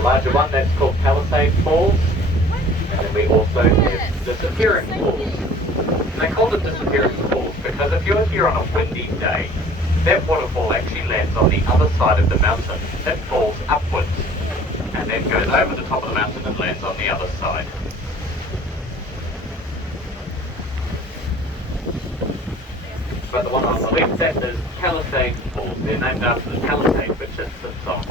larger one, that's called Palisade Falls. And then we also have Disappearing Falls. And they call them Disappearing Falls because if you're here on a windy day, that waterfall actually lands on the other side of the mountain. It falls upwards and then goes over the top of the mountain and lands on the other side. But the one on the left, that is Palisade Falls. They're named after the Palisade which it sits on.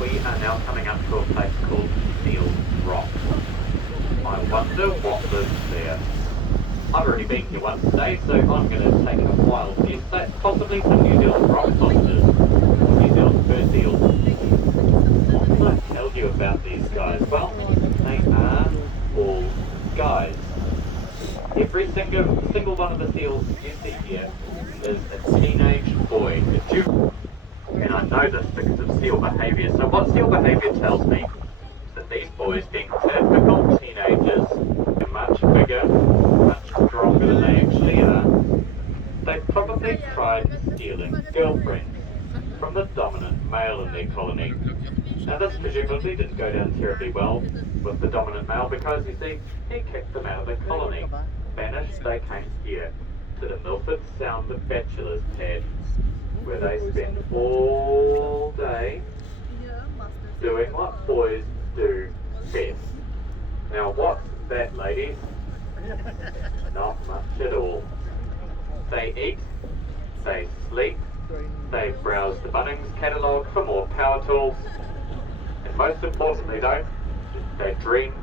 We are now coming up to a place called Seal Rock. I wonder what lives there. I've already been here once today, so I'm going to take a wild guess that possibly some New Zealand rock monsters, or New Zealand fur seals. What can I tell you about these guys? Well, they are all guys. Every single one of the seals you see here is a teenage boy. And I know this because of seal behaviour. So what seal behaviour tells me is that these boys, being typical teenagers, are much bigger, much stronger than they actually are. They probably tried stealing girlfriends from the dominant male in their colony. Now this presumably didn't go down terribly well with the dominant male because, you see, he kicked them out of the colony. Banished, they came here to the Milford Sound Bachelor's Pad, where they spend all day doing what boys do best. Now what's that, ladies? Not much at all. They eat, they sleep, they browse the Bunnings catalogue for more power tools, and most importantly though, they dream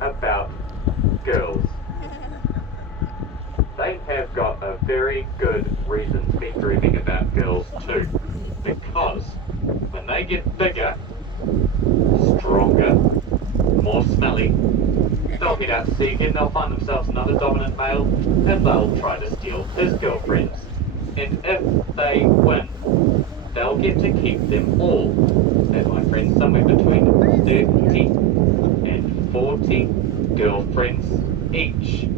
about girls. They have got a very good reason to be dreaming about girls too, because when they get bigger, stronger, more smelly, they'll head out to sea again, they'll find themselves another dominant male, and they'll try to steal his girlfriends. And if they win, they'll get to keep them all. And my friends, somewhere between 30 and 40 girlfriends each.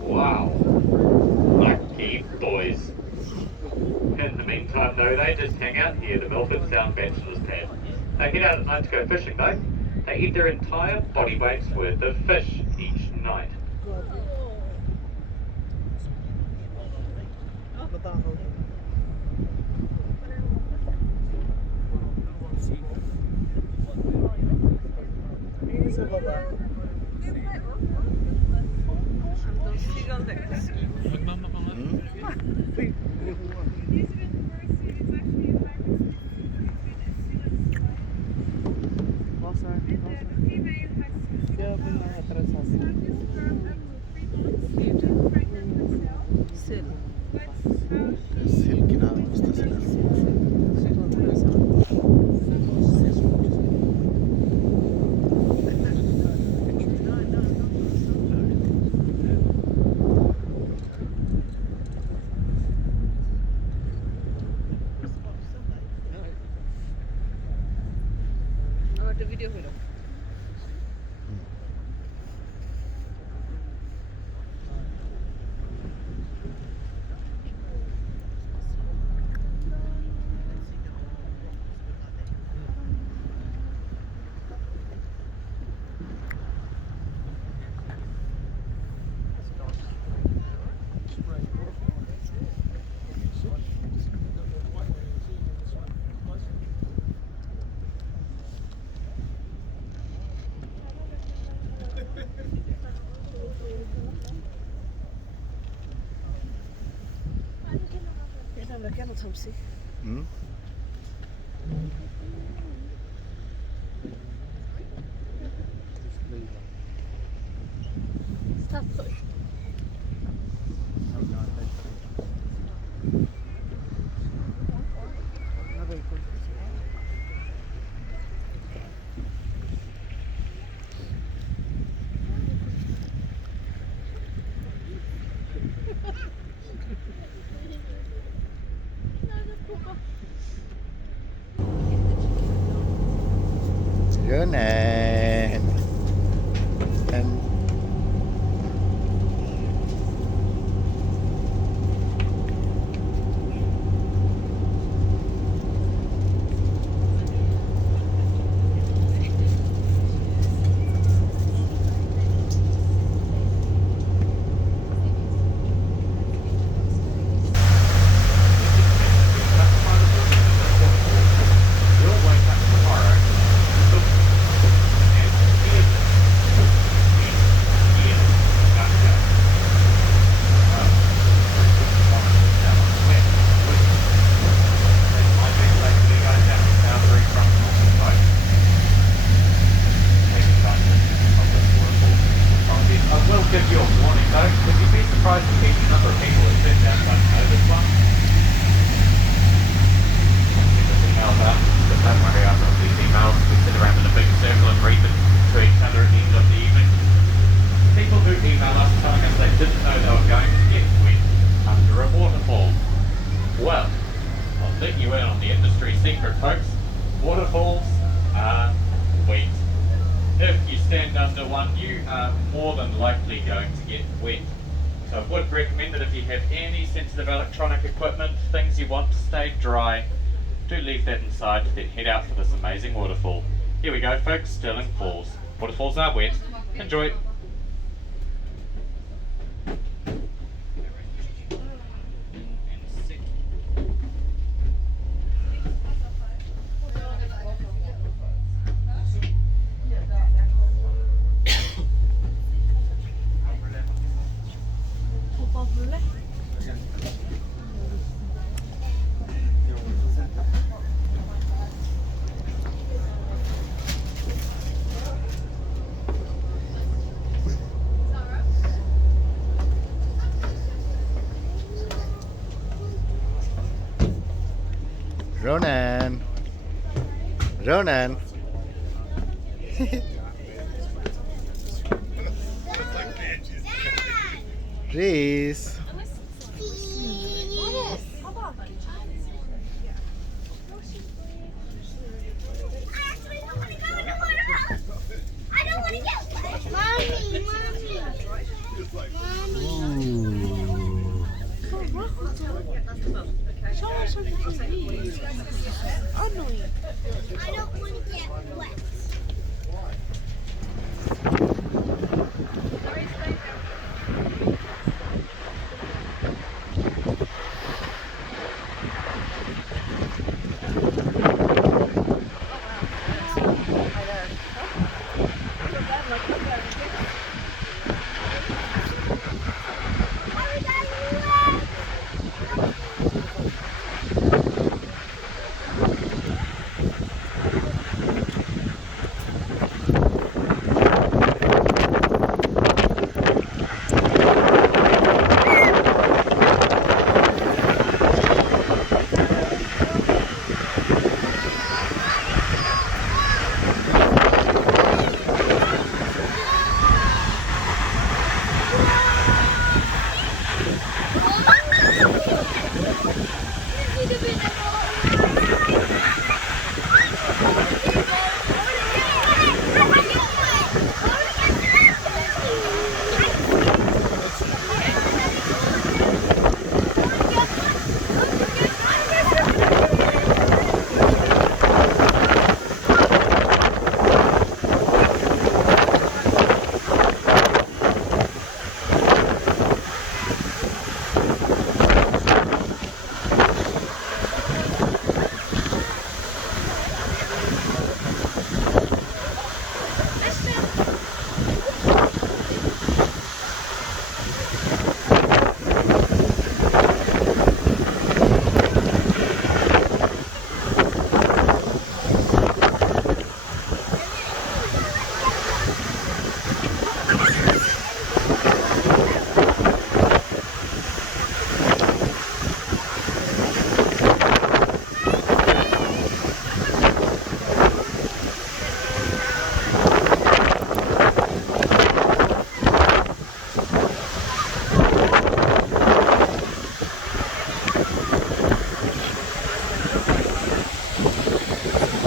Wow, lucky boys. In the meantime though, they just hang out here at the Milford Sound Bachelor's Pad. They head out at night to go fishing though. They eat their entire body weight's worth of fish each night. Jävla kenneltopsy. Mm. Stopp först. Ronan. And Give you a warning though, because you'd be surprised to see the number of people who sit down don't know this one. Get the emails out, but don't worry, after these emails, we sit around in a big circle and read them to each other at the end of the evening. People who email us telling us they didn't know they were going to get wet under a waterfall. Well, I'll let you in on the industry secret, folks. Waterfalls are wet. If you stand under one, you are more than likely going to get wet. So I would recommend that if you have any sensitive electronic equipment, things you want to stay dry, do leave that inside, then head out for this amazing waterfall. Here we go, folks, Stirling Falls. Waterfalls are wet. Enjoy. Ronan. Ronan. Reese. I don't want to get wet. Mommy. Ooh. Show us something to read. Annoying. I don't want to get wet.